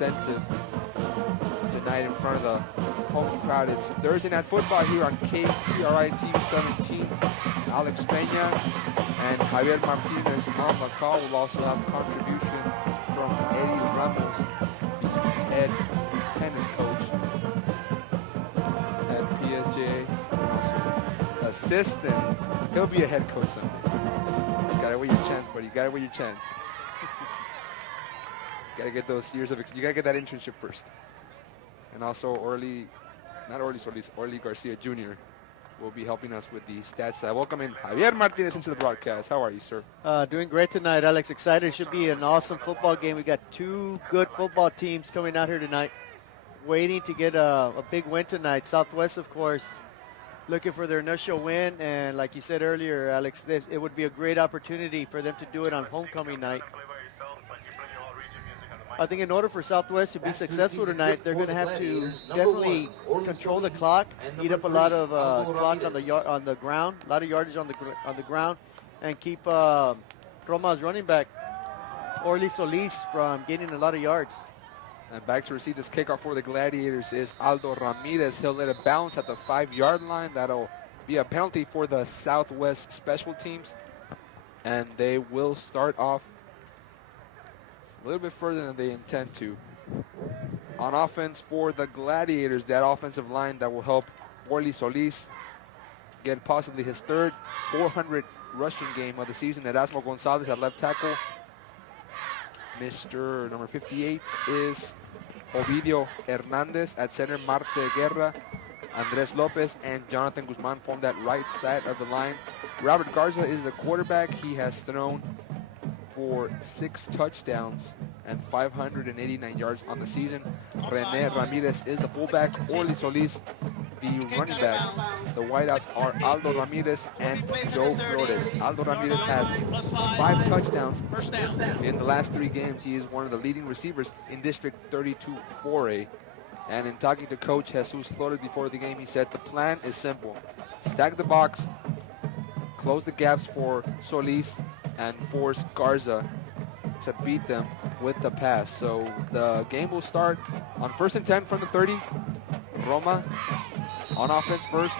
incentive tonight in front of the home crowd. It's Thursday Night Football here on KTRI TV 17. Alex Peña and Javier Martinez on the call. We'll also have contributions from Eddie Ramos, the head tennis coach at PSJA, and also assistant. He'll be a head coach someday. You gotta wait your chance, buddy. You gotta wait your chance. Gotta get those years of you gotta get that internship first. And also Orly Garcia Jr. will be helping us with the stats side. Welcome in Javier Martinez into the broadcast. How are you, sir? Doing great tonight, Alex. Excited. It should be an awesome football game. We got two good football teams coming out here tonight, waiting to get a big win tonight. Southwest, of course, looking for their initial win, and like you said earlier, Alex, it would be a great opportunity for them to do it on homecoming night. I think in order for Southwest to be successful tonight, they're going to have to definitely control the clock, eat up a lot of clock on the ground, a lot of yardage on the ground, and keep Roma's running back, Orly Solis, from gaining a lot of yards. And back to receive this kickoff for the Gladiators is Aldo Ramirez. He'll let it bounce at the 5-yard line. That'll be a penalty for the Southwest special teams. And they will start off a little bit further than they intend to. On offense for the Gladiators, that offensive line that will help Orly Solis get possibly his third 400 rushing game of the season. Erasmo Gonzalez at left tackle. Mr. number 58 is Ovidio Hernandez. At center, Marte Guerra, Andres Lopez, and Jonathan Guzman form that right side of the line. Robert Garza is the quarterback. He has thrown for 6 touchdowns and 589 yards on the season. Rene Ramirez is the fullback. Orly Solis, the running back. The wideouts are Aldo Ramirez and Joe Flores. Aldo Ramirez has 5 touchdowns in the last 3 games. He is one of the leading receivers in District 32 4A. And in talking to Coach Jesus Flores before the game, he said the plan is simple. Stack the box, close the gaps for Solis, and force Garza to beat them with the pass. So the game will start on 1st and 10 from the 30. Roma on offense first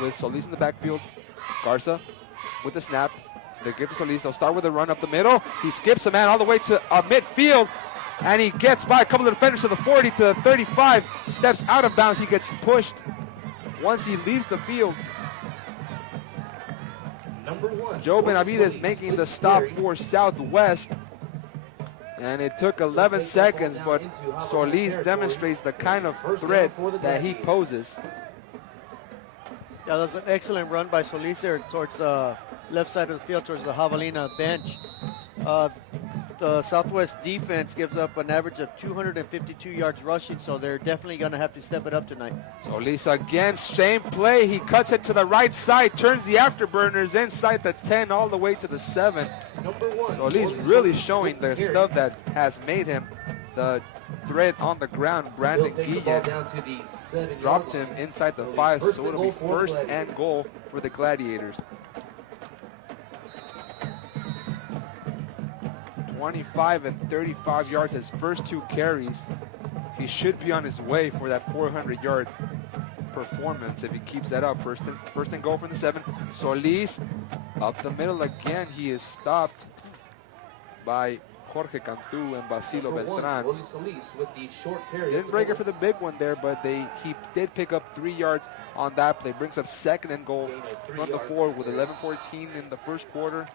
with Solis in the backfield. Garza with the snap. They give to Solis. They'll start with a run up the middle. He skips a man all the way to midfield, and he gets by a couple of defenders to the 40, to the 35, steps out of bounds. He gets pushed once he leaves the field. Joe Benavides making the stop for Southwest. And it took 11 seconds, but Solis demonstrates the kind of threat that he poses. Yeah, that's an excellent run by Solis there towards the left side of the field, towards the Javelina bench. The Southwest defense gives up an average of 252 yards rushing, so they're definitely going to have to step it up tonight. Solis again, same play. He cuts it to the right side, turns the afterburners inside the 10 all the way to the 7. Solis really showing the stuff that has made him the threat on the ground. Brandon Guillen dropped him inside the 5, so it'll be 1st and goal for the Gladiators. 25 and 35 yards his first 2 carries. He should be on his way for that 400-yard performance if he keeps that up. First and goal from the 7. Solis up the middle again. He is stopped by Jorge Cantu and Basilo Beltran. Didn't break it for the big one there, but he did pick up 3 yards on that play. Brings up 2nd and goal from the 4 with 11:14 in the first quarter.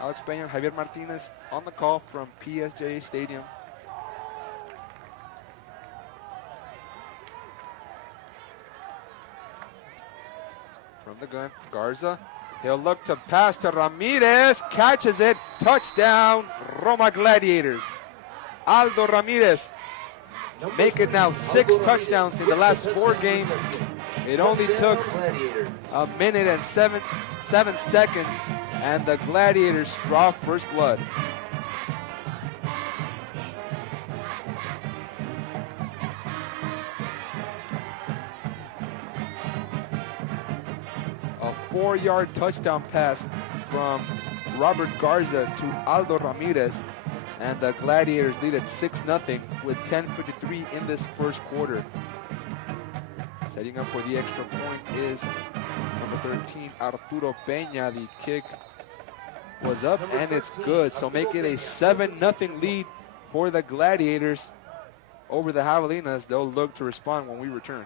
Alex Peña and Javier Martinez on the call from PSJA Stadium. From the gun, Garza. He'll look to pass to Ramirez. Catches it. Touchdown, Roma Gladiators. Aldo Ramirez making now 6 touchdowns in the last 4 games. It only took a minute and 7 seconds, and the Gladiators draw first blood. A 4-yard touchdown pass from Robert Garza to Aldo Ramirez, And the Gladiators lead at 6-0 with 10:53 in this first quarter. Setting up for the extra point is number 13, Arturo Peña. The kick was up and it's good. So make it a 7-0 lead for the Gladiators over the Javelinas. They'll look to respond when we return.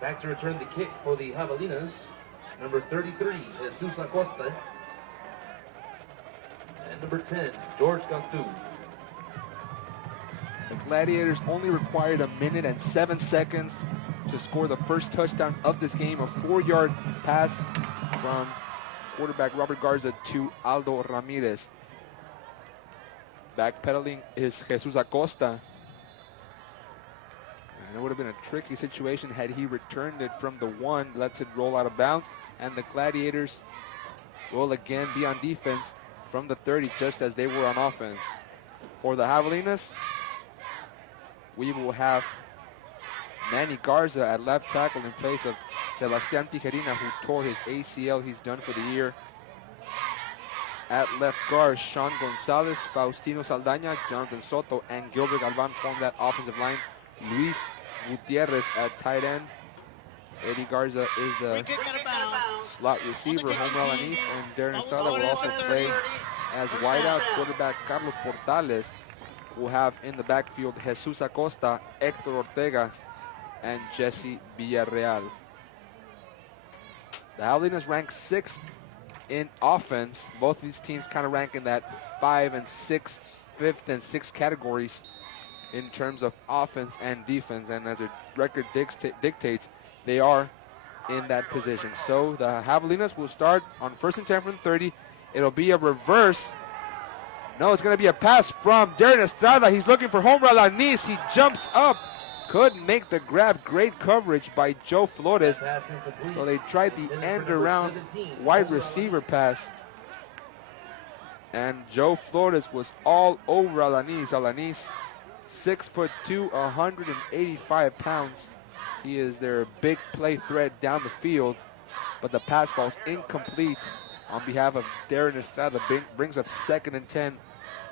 Back to return the kick for the Javelinas, number 33, Jesus Acosta, and number 10, George Cantu. The Gladiators only required 1 minute and 7 seconds to score the first touchdown of this game, a 4-yard pass from quarterback Robert Garza to Aldo Ramirez. Backpedaling is Jesus Acosta. And it would have been a tricky situation had he returned it from the 1, lets it roll out of bounds, and the Gladiators will again be on defense from the 30, just as they were on offense. For the Javelinas, we will have Manny Garza at left tackle in place of Sebastián Tijerina, who tore his ACL. He's done for the year. At left guard, Sean Gonzalez, Faustino Saldaña, Jonathan Soto, and Gilbert Galvan form that offensive line. Luis Gutierrez at tight end. Eddie Garza is the slot receiver. Homer Alanis and Darren Estrada will also play as wideouts. Quarterback Carlos Portales will have in the backfield Jesus Acosta, Hector Ortega, and Jesse Villarreal. The Javelinas rank 6th in offense. Both of these teams kind of rank in that 5th and 6th categories in terms of offense and defense, and as their record dictates, they are in that position. So the Javelinas will start on 1st and 10 from 30. It'll be a reverse. No, it's going to be a pass from Darren Estrada. He's looking for Homer Alanis. He jumps up. Couldn't make the grab. Great coverage by Joe Flores. So they tried the end around wide receiver pass. And Joe Flores was all over Alanis. Alanis, 6'2", 185 pounds. He is their big play threat down the field, but the pass ball's incomplete on behalf of Darren Estrada. Brings up 2nd and 10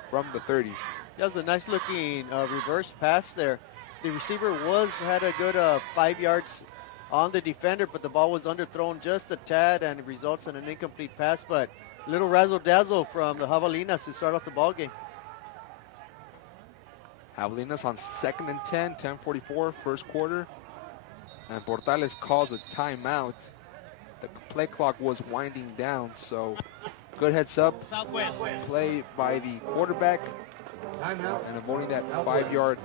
from the 30. That was a nice looking reverse pass there. The receiver had a good 5 yards on the defender, but the ball was underthrown just a tad, and it results in an incomplete pass. But a little razzle-dazzle from the Javelinas to start off the ball game. Javelinas on 2nd and 10, 10:44, first quarter. And Portales calls a timeout. The play clock was winding down, so good heads up play by the quarterback. Timeout. And avoiding that 5-yard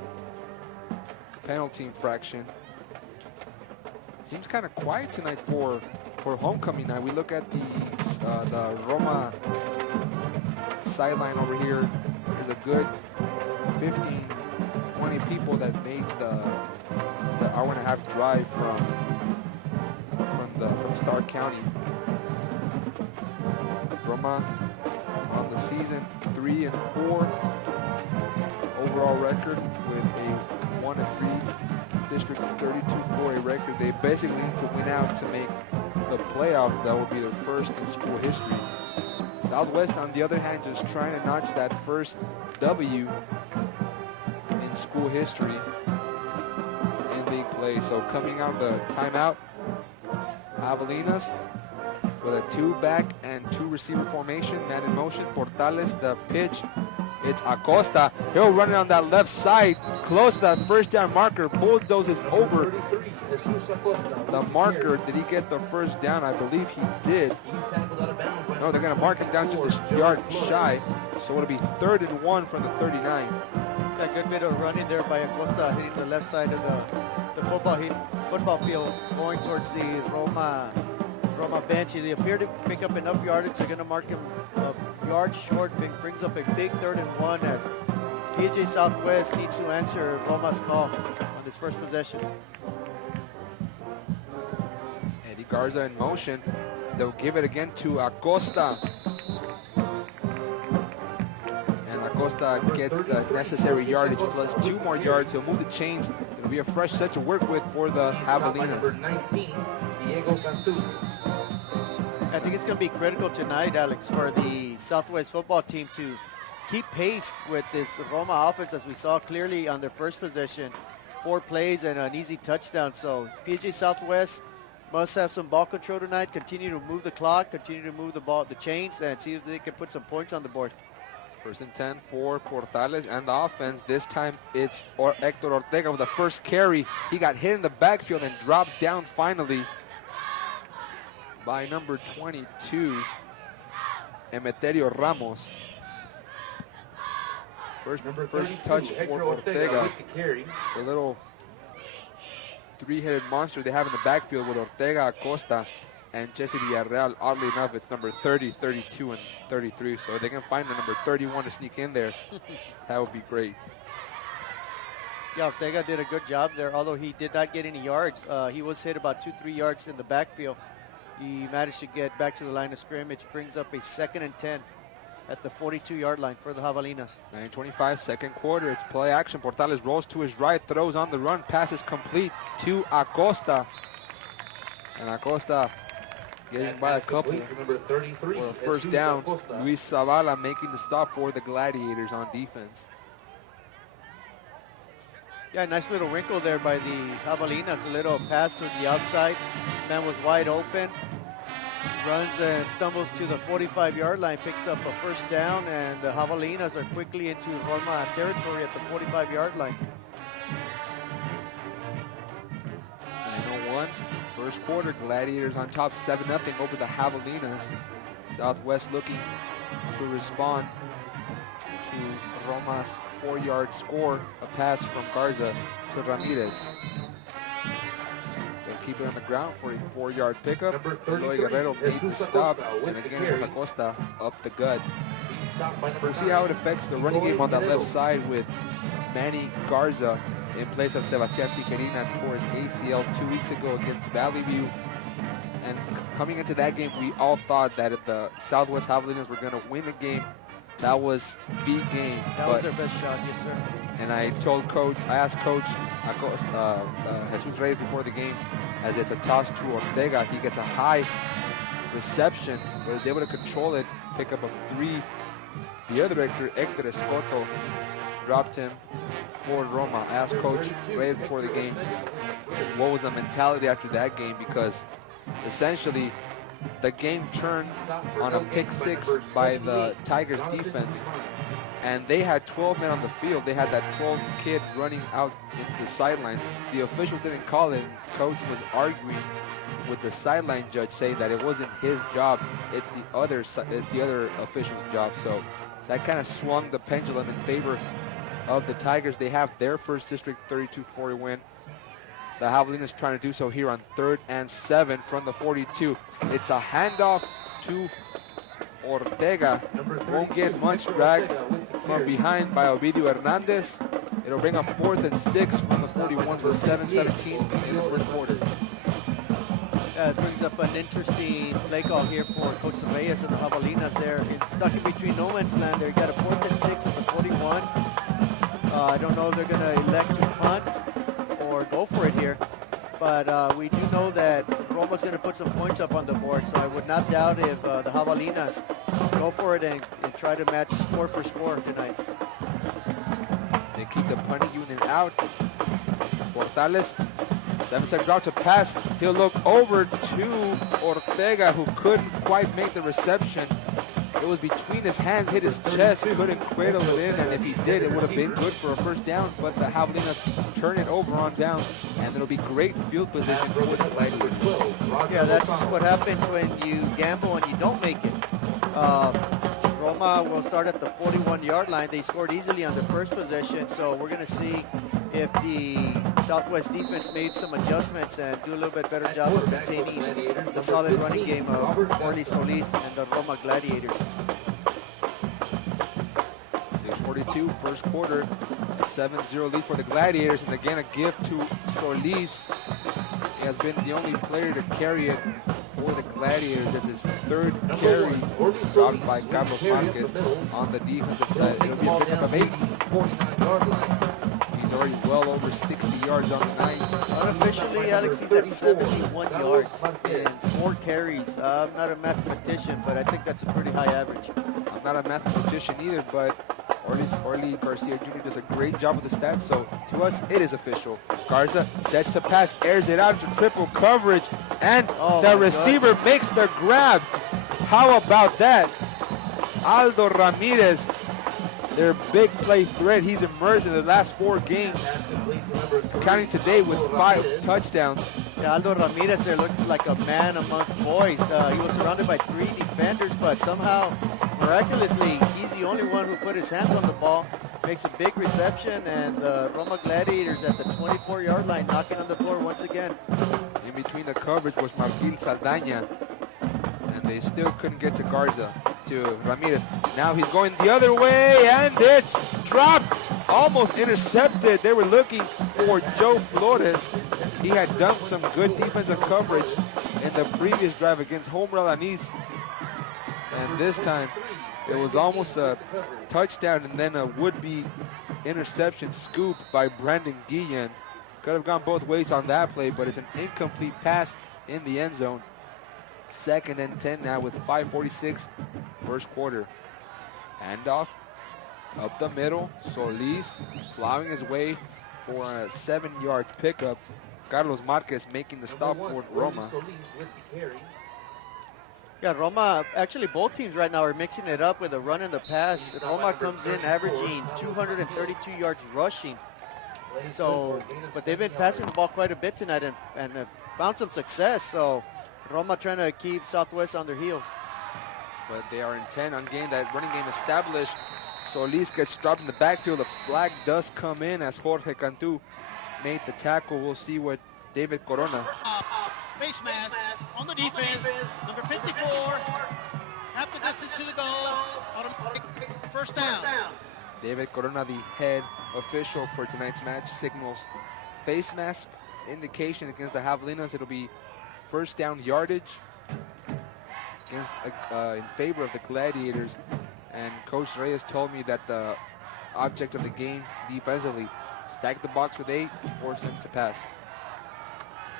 penalty infraction. Seems kind of quiet tonight for homecoming night. We look at the Roma sideline over here. There's a good 15, 20 people that made the hour-and-a-half drive from Starr County. Roma on the season 3-4 overall record with a 1-3 District 32-4A record. They basically need to win out to make the playoffs. That will be their first in school history. Southwest, on the other hand, just trying to notch that first W in school history in league play. So coming out the timeout, Javelinas with a 2-back and 2-receiver formation, man in motion. Portales, the pitch. It's Acosta. He'll run it on that left side, close to that first down marker. Bulldozes over the marker. Did he get the first down? I believe he did. No, they're going to mark him down just a yard shy. So it'll be 3rd and 1 from the 39. A good bit of running there by Acosta, hitting the left side of the football field, going towards the Roma bench. They appear to pick up enough yardage. They're going to mark him a yard short. Brings up a big 3rd and 1 as PSJA Southwest needs to answer Roma's call on this first possession. Eddie Garza in motion. They'll give it again to Acosta. And Acosta gets the necessary yardage plus 2 more yards. He'll move the chains. It'll be a fresh set to work with for the Javelinas. I think it's going to be critical tonight, Alex, for the Southwest football team to keep pace with this Roma offense, as we saw clearly on their first possession. 4 plays and an easy touchdown. So PSJA Southwest must have some ball control tonight, continue to move the clock, continue to move the chains, and see if they can put some points on the board. 1st and 10 for Portales and the offense. This time it's Hector Ortega with the first carry. He got hit in the backfield and dropped down finally by number 22, Emeterio Ramos. First touch for Ortega. It's a little 3-headed monster they have in the backfield with Ortega, Acosta, and Jesse Villarreal. Oddly enough, it's number 30, 32, and 33. So if they can find the number 31 to sneak in there, that would be great. Yeah, Ortega did a good job there, although he did not get any yards. He was hit about 2-3 yards in the backfield. He managed to get back to the line of scrimmage, brings up a 2nd and 10 at the 42-yard line for the Javelinas. 9:25, second quarter. It's play action. Portales rolls to his right, throws on the run, passes complete to Acosta. And Acosta getting by a couple for a first down. Luis Zavala making the stop for the Gladiators on defense. Yeah, nice little wrinkle there by the Javelinas. A little pass to the outside. Man was wide open. Runs and stumbles to the 45-yard line, picks up a first down, and the Javelinas are quickly into Roma territory at the 45-yard line. 9:01, first quarter. Gladiators on top 7-0 over the Javelinas. Southwest looking to respond to Roma's 4-yard score, a pass from Garza to Ramirez. They'll keep it on the ground for a 4-yard pickup. Eloy Guerrero made the stop, and again it's Acosta up the gut. We'll see how it affects the running game on that left side with Manny Garza in place of Sebastian Tijerina tore his ACL 2 weeks ago against Valley View. And coming into that game, we all thought that if the Southwest Javelinas were going to win the game, that was the game. That was their best shot, yes, sir. And I asked Coach Jesus Reyes before the game, as it's a toss to Ortega. He gets a high reception, but is able to control it, pick up a 3. The other Hector Escoto, dropped him for Roma. I asked Coach Reyes before the game, what was the mentality after that game? Because essentially, the game turned on a pick 6 by the Tigers defense, and they had 12 men on the field. They had that 12th kid running out into the sidelines. The officials didn't call it. Coach was arguing with the sideline judge, saying that it wasn't his job, it's the other official's job. So that kind of swung the pendulum in favor of the Tigers. They have their first district 32-40 win. The Javelinas trying to do so here on 3rd and 7 from the 42. It's a handoff to Ortega. Won't get much drag from behind by Ovidio Hernandez. It'll bring up 4th and 6 from the 41 with 7:17 in the first quarter. It brings up an interesting play call here for Coach Reyes and the Javelinas there. It's stuck in between no man's land there. You got a 4th and 6 at the 41. I don't know if they're going to elect to punt or go for it here, but we do know that Roma's going to put some points up on the board, so I would not doubt if the Javelinas go for it and try to match score for score tonight. They keep the punting unit out. Portales 7-second drop to pass. He'll look over to Ortega, who couldn't quite make the reception. It was between his hands, hit his chest, couldn't cradle it in, and if he did, it would have been good for a first down, but the Javelinas turn it over on downs, and it'll be great field position for the Gladiators. Yeah, that's what happens when you gamble and you don't make it. Roma will start at the 41-yard line. They scored easily on the first possession, so we're going to see if the Southwest defense made some adjustments and do a little bit better job of containing the solid running game of Orly Solis and the Roma Gladiators. 6:42, first quarter, a 7-0 lead for the Gladiators, and again a gift to Solis. He has been the only player to carry it for the Gladiators. It's his third carry dropped by Carlos Marquez on the defensive side. It'll be a pickup of 8. He's already well over 60 yards on the night. Unofficially, Alex, he's at 71 yards in 4 carries. I'm not a mathematician, but I think that's a pretty high average. I'm not a mathematician either, but Orly Garcia Jr. does a great job with the stats, so to us, it is official. Garza sets to pass, airs it out into triple coverage, and the receiver makes the grab. How about that? Aldo Ramirez, their big play threat. He's emerged in the last 4 games, counting today with 5 touchdowns. Yeah, Aldo Ramirez there looked like a man amongst boys. He was surrounded by 3 defenders, but somehow, miraculously, he's the only one who put his hands on the ball, makes a big reception, and the Roma Gladiators at the 24-yard line knocking on the door once again. In between the coverage was Martin Saldaña, and they still couldn't get to Garza, to Ramirez. Now he's going the other way, and it's dropped, almost intercepted. They were looking for Joe Flores. He had done some good defensive coverage in the previous drive against Homer Alanis, and this time it was almost a touchdown and then a would-be interception scoop by Brandon Guillen. Could have gone both ways on that play, but it's an incomplete pass in the end zone. 2nd and 10 now with 5:46 first quarter. Handoff up the middle. Solis plowing his way for a 7-yard pickup. Carlos Marquez making the stop for Roma. Yeah, Roma, actually both teams right now are mixing it up with a run and the pass. Roma comes in averaging 232 yards rushing. So, but they've been passing the ball quite a bit tonight and have found some success. So, Roma trying to keep Southwest on their heels. But they are intent on getting that running game established. Solis gets dropped in the backfield. The flag does come in as Jorge Cantu made the tackle. We'll see what David Corona. Face mask on the defense, number 54, half the distance to the goal, automatic first down. David Corona, the head official for tonight's match, signals face mask indication against the Javelinas. It'll be first down yardage against in favor of the Gladiators. And Coach Reyes told me that the object of the game defensively, stack the box with 8, force them to pass.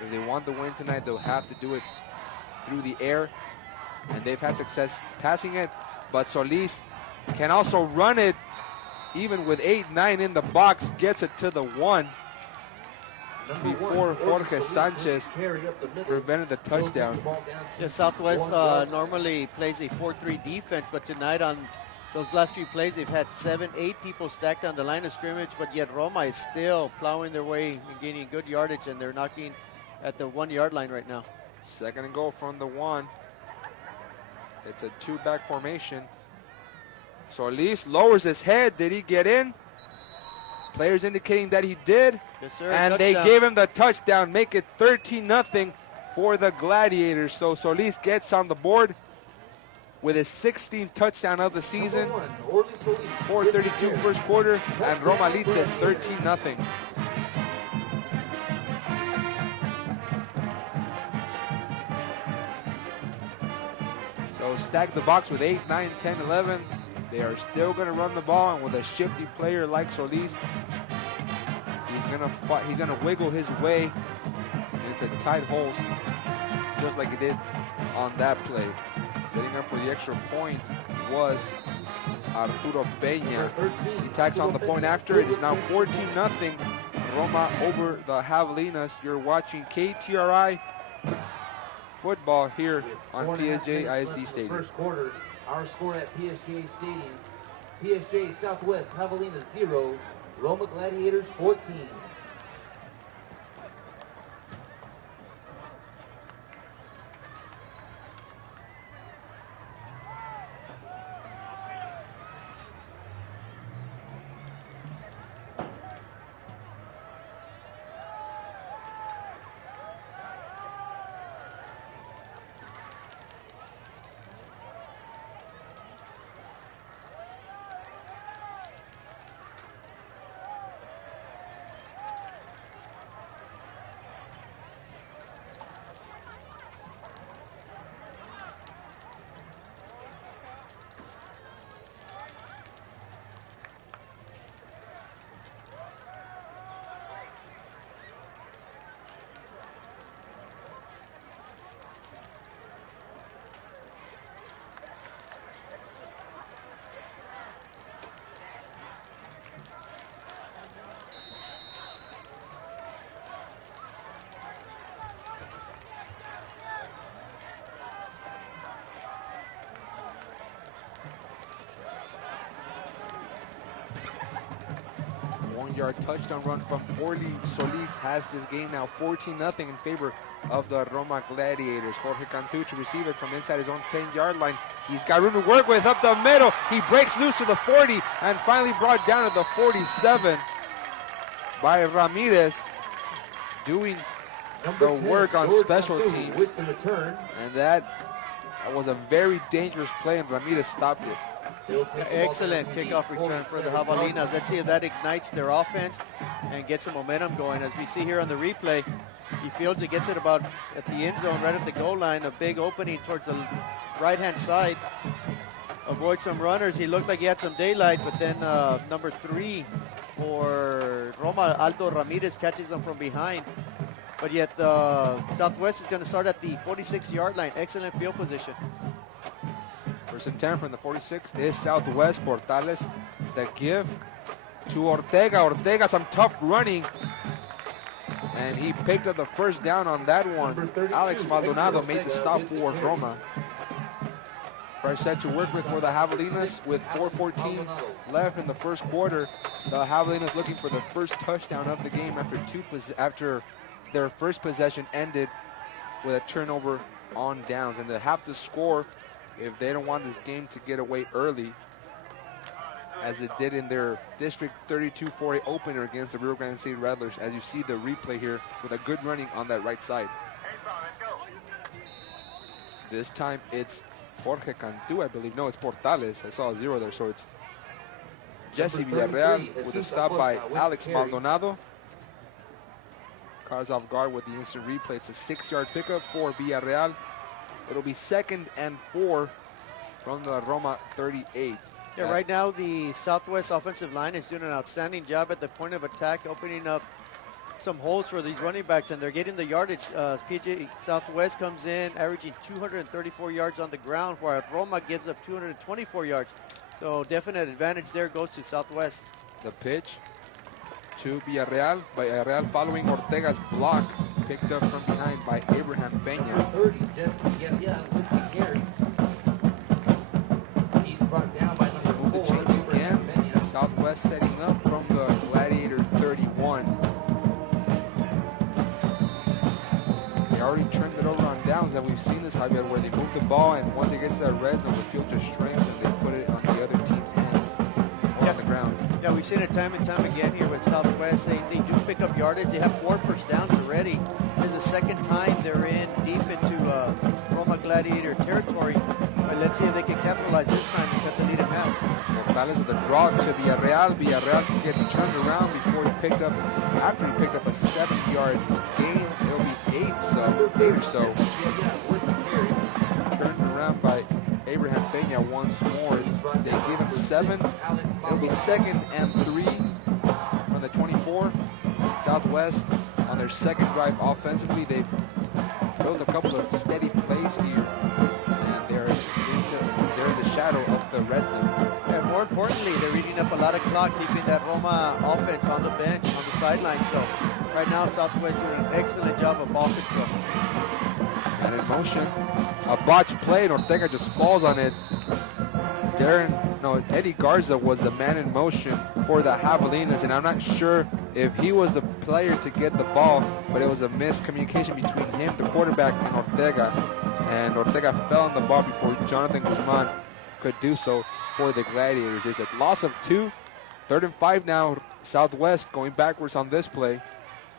If they want the win tonight, they'll have to do it through the air, and they've had success passing it, but Solis can also run it even with 8-9 in the box, gets it to the 1 before Jorge Sanchez prevented the touchdown. Yeah, Southwest normally plays a 4-3 defense, but tonight on those last few plays, they've had 7-8 people stacked on the line of scrimmage, but yet Roma is still plowing their way and gaining good yardage, and they're knocking at the 1-yard line right now. 2nd and goal from the 1. It's a 2-back formation. Solis lowers his head. Did he get in? Players indicating that he did. Yes, sir. And touchdown. They gave him the touchdown, make it 13-0 for the Gladiators. So Solis gets on the board with his 16th touchdown of the season. 4:32 first quarter, and Roma leads it 13-0. So stack the box with 8, 9, 10, 11. They are still going to run the ball, and with a shifty player like Solis, he's gonna wiggle his way into tight holes, just like he did on that play. Setting up for the extra point was Arturo Peña. He tacks on the point after. It is now 14-0 Roma over the Javelinas. You're watching KTRI football here on PSJA ISD Stadium. First quarter, our score at PSJA Stadium. PSJA Southwest Javelinas 0, Roma Gladiators 14. Yard touchdown run from Orly Solis has this game now 14-0 in favor of the Roma Gladiators. Jorge Cantu to receive it from inside his own 10-yard line. He's got room to work with up the middle. He breaks loose to the 40 and finally brought down to the 47 by Ramirez, doing the work on special teams. And that was a very dangerous play, and Ramirez stopped it. Excellent kickoff return for the Javelinas. Let's see if that ignites their offense and gets some momentum going. As we see here on the replay, he fields it, gets it about at the end zone, right at the goal line, a big opening towards the right-hand side. Avoids some runners. He looked like he had some daylight, but then number 3 for Roma, Aldo Ramirez, catches him from behind. But yet Southwest is going to start at the 46-yard line. Excellent field position. First and 10 from the 46 is Southwest. Portales, the give to Ortega. Ortega, some tough running. And he picked up the first down on that one. Alex Maldonado made the stop for Roma. Fresh set to work with for the Javelinas with 4:14 left in the first quarter. The Javelinas looking for the first touchdown of the game after their first possession ended with a turnover on downs. And they have to score if they don't want this game to get away early, as it did in their District 32-4A opener against the Rio Grande State Rattlers, as you see the replay here with a good running on that right side. This time it's Jorge Cantu, I believe. No, it's Portales. I saw a 0 there, so it's Jesse Villarreal with a stop by Alex Maldonado. Cars off guard with the instant replay. It's a 6-yard pickup for Villarreal. It'll be 2nd and 4 from the Roma 38. Yeah, right now the Southwest offensive line is doing an outstanding job at the point of attack, opening up some holes for these running backs, and they're getting the yardage. PJ Southwest comes in averaging 234 yards on the ground, while Roma gives up 224 yards. So definite advantage there goes to Southwest. The pitch to Villarreal. Villarreal following Ortega's block, picked up from behind by Abraham Peña. 30, Jesse Villarreal with the carry. He's brought down by number 4. Move the chains again. Southwest setting up from the Gladiator 31. They already turned it over on downs, and we've seen this, Javier, where they move the ball, and once they get to that red zone, the field just shrinks, and they put it on the other team's hands or on the ground. Yeah, we've seen it time and time again here with Southwest. They do pick up yardage. They have 4 first downs already. This is the second time they're in deep into Roma Gladiator territory. But let's see if they can capitalize this time and cut the lead in half. Morales with a draw to Villarreal. Villarreal gets turned around after he picked up a 7-yard gain. It'll be 8 or so. Turned around by Abraham Peña once more. They give him 7. It'll be 2nd and 3 from the 24. Southwest on their second drive offensively. They've built a couple of steady plays here, and they're in the shadow of the red zone. And more importantly, they're eating up a lot of clock, keeping that Roma offense on the bench, on the sideline. So right now, Southwest doing an excellent job of ball control. And in motion, a botch play, and Ortega just falls on it. Eddie Garza was the man in motion for the Javelinas, and I'm not sure if he was the player to get the ball, but it was a miscommunication between him, the quarterback, and Ortega fell on the ball before Jonathan Guzman could do so for the Gladiators. It's a loss of 2, 3rd and 5 now. Southwest going backwards on this play.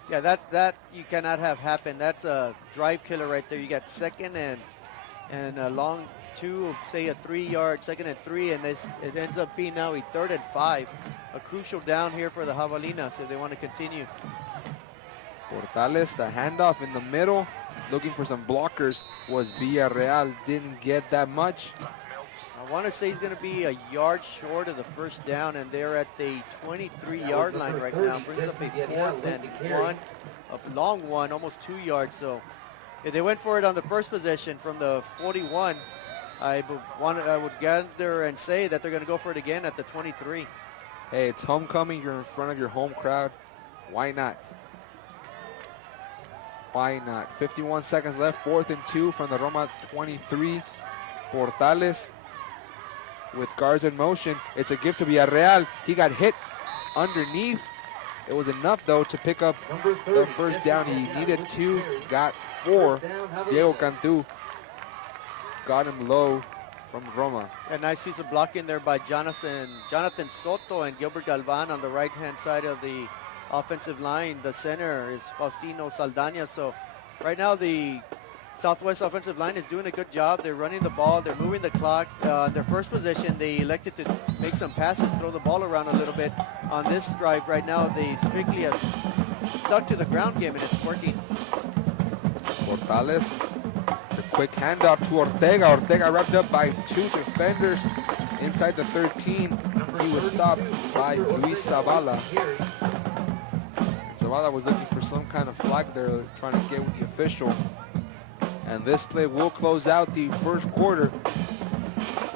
Yeah, that you cannot have happen. That's a drive killer right there. You got second and a long 2, say a 3-yard, 2nd and 3, and it ends up being now a 3rd and 5. A crucial down here for the Javelinas if they want to continue. Portales, the handoff in the middle, looking for some blockers, was Villarreal. Didn't get that much. I want to say he's going to be a yard short of the first down, and they're at the 23-yard line right now. Brings up a 4th and 1, a long one, almost 2 yards. So if they went for it on the first possession from the 41, I would gather and say that they're going to go for it again at the 23. Hey, it's homecoming. You're in front of your home crowd. Why not? Why not? 51 seconds left. 4th and 2 from the Roma 23. Portales with Garza in motion. It's a give to Villarreal. He got hit underneath. It was enough, though, to pick up the first down. He needed 2, got 4. Diego Cantu got him low from Roma. A nice piece of blocking there by Jonathan Soto and Gilbert Galvan on the right-hand side of the offensive line. The center is Faustino Saldaña. So right now the Southwest offensive line is doing a good job. They're running the ball. They're moving the clock. Their first position, they elected to make some passes, throw the ball around a little bit. On this drive right now, they strictly have stuck to the ground game, and it's working. Portales. It's a quick handoff to Ortega. Ortega wrapped up by 2 defenders inside the 13. He was stopped by Luis Zavala. Zavala was looking for some kind of flag there, trying to get with the official. And this play will close out the first quarter.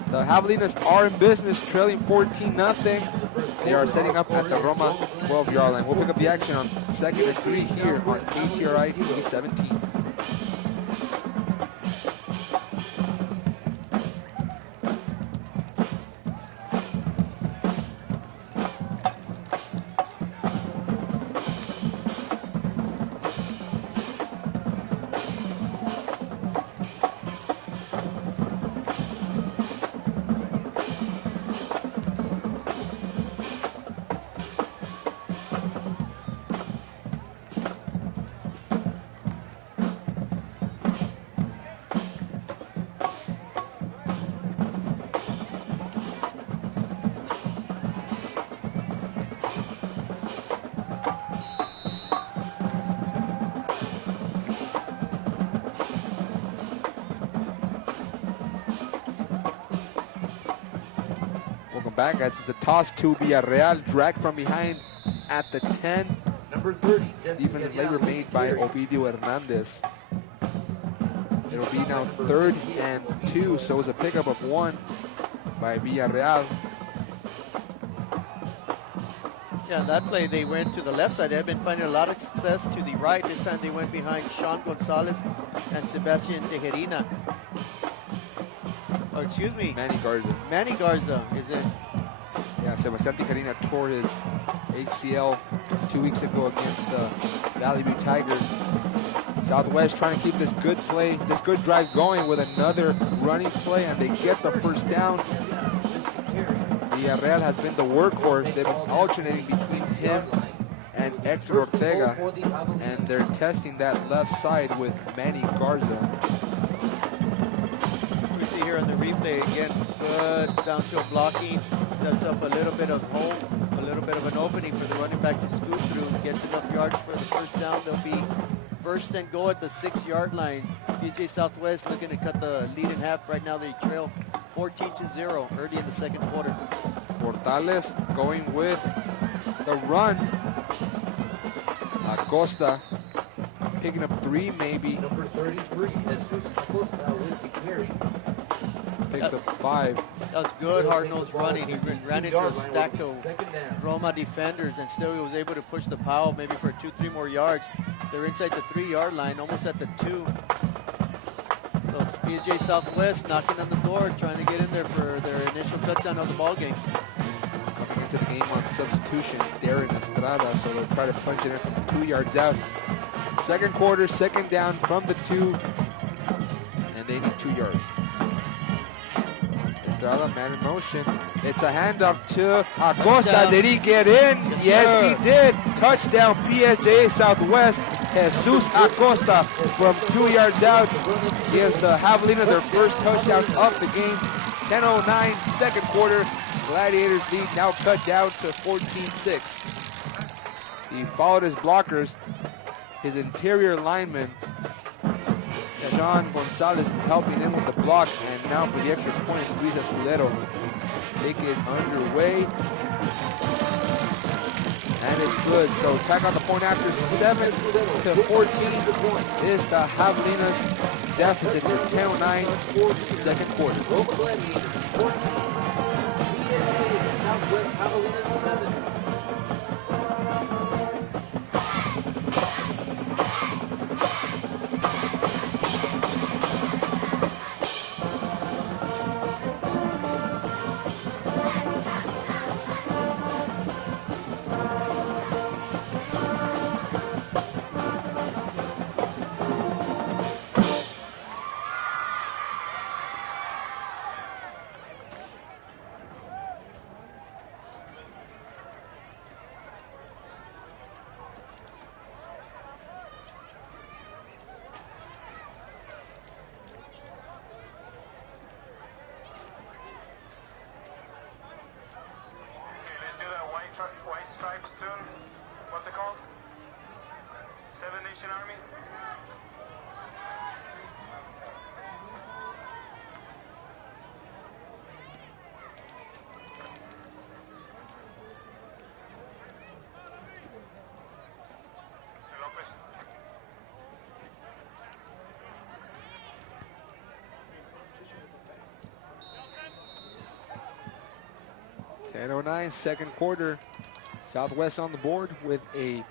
The Javelinas are in business, trailing 14-0. They are setting up at the Roma 12-yard line. We'll pick up the action on 2nd and 3 here on KTRI TV 17. Back as it's a toss to Villarreal, dragged from behind at the 10. Number 30, defensive labor made by Ovidio Hernandez. It'll be now 3rd and 2, so it's a pickup of 1 by Villarreal. Yeah, that play they went to the left side. They've been finding a lot of success to the right. This time they went behind Sean Gonzalez and Sebastian Tejerina. Oh, excuse me. Manny Garza is in. Yeah, Sebastian Tejerina tore his ACL 2 weeks ago against the Valley View Tigers. Southwest trying to keep this good play, this good drive going with another running play, and they get the first down. Villarreal has been the workhorse. They've been alternating between him and Hector Ortega, and they're testing that left side with Manny Garza. We see here on the replay again, good downfield blocking, sets up a little bit of hole, a little bit of an opening for the running back to scoop through, gets enough yards for the first down. They'll be 1st and goal at the 6-yard line. PSJA Southwest looking to cut the lead in half. Right now they trail 14-0 early in the second quarter. Portales going with the run. Acosta picking up 3 maybe. Number 33, Jesus Acosta with the carry. picks up 5. That was good hard-nosed running. He ran into a stack of Second down. Roma defenders and still he was able to push the Powell maybe for 2-3 more yards. They're inside the 3-yard line, almost at the 2. So it's PSJ Southwest knocking on the door, trying to get in there for their initial touchdown of the ball game. Coming into the game on substitution, Darren Estrada, so they'll try to punch it in from 2 yards out. Second quarter, second down from the 2, and they need 2 yards. Estrada, man in motion. It's a handoff to Acosta. Touchdown. Did he get in? Yes, sir. he did. Touchdown, PSJA Southwest. Jesus Acosta from 2 yards out gives the Javelinas their first touchdown of the game. 10:09, second quarter. Gladiators lead now cut down to 14-6. He followed his blockers. His interior lineman, Sean Gonzalez, helping in with the block, and now for the extra point, it's Luis Escudero. Kick is underway, and it's good. So tack on the point after 7-14 is the Javelinas deficit here. 10:09, second quarter. Roma Gladiators 14. PSJA Southwest Javelinas 7. White Stripes tune. What's it called? Seven Nation Army? Lopez. 10:09, second quarter. Southwest on the board with a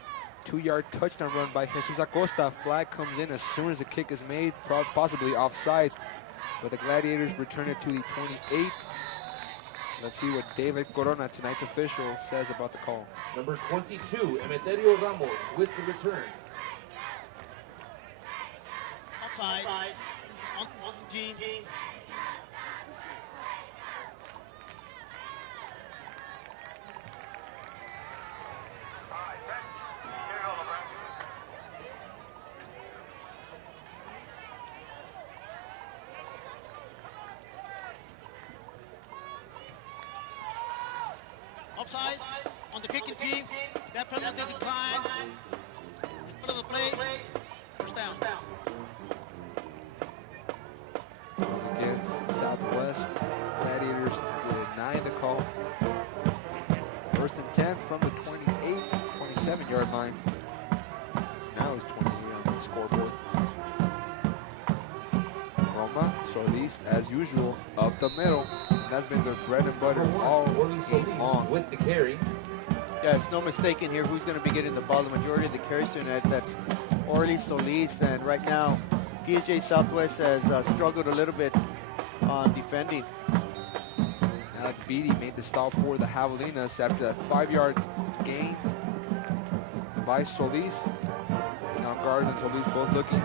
2-yard touchdown run by Jesus Acosta. Flag comes in as soon as the kick is made, possibly offsides. But the Gladiators return it to the 28. Let's see what David Corona, tonight's official, says about the call. Number 22, Emeterio Ramos with the return. Outside. On team. Offside on the kicking team. That penalty decline. Foot of the play. First down. Goes against Southwest. Gladiators deny the call. First and 10 from the 28, 27-yard line. Now it's 20 here on the scoreboard. Roma, Solis, as usual, up the middle. That's been their bread and butter all game long. With the carry. Yeah, it's no mistake in here who's going to be getting the ball. The majority of the carries tonight, that's Orly Solis. And right now, PSJ Southwest has struggled a little bit on defending. Alec Beatty made the stop for the Javelinas after that 5-yard gain by Solis. Now Guard and Solis both looking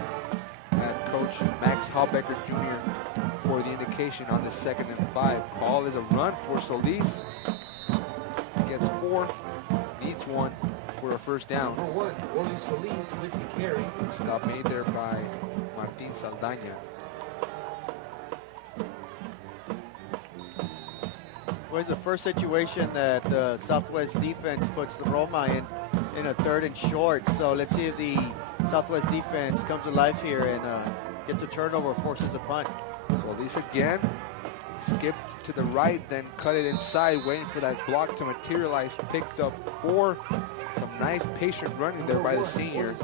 at Coach Max Halbecker Jr. for the indication on the 2nd and 5. Call is a run for Solis. Gets 4, needs 1 for a first down. Number 1, Orly Solis with the carry. Stop made there by Martin Saldaña. Well, it's the first situation that the Southwest defense puts the Roma in a 3rd and short. So let's see if the Southwest defense comes to life here and gets a turnover, forces a punt. Solis again. skipped to the right, then cut it inside, waiting for that block to materialize. Picked up 4. Some nice patient running there by the senior.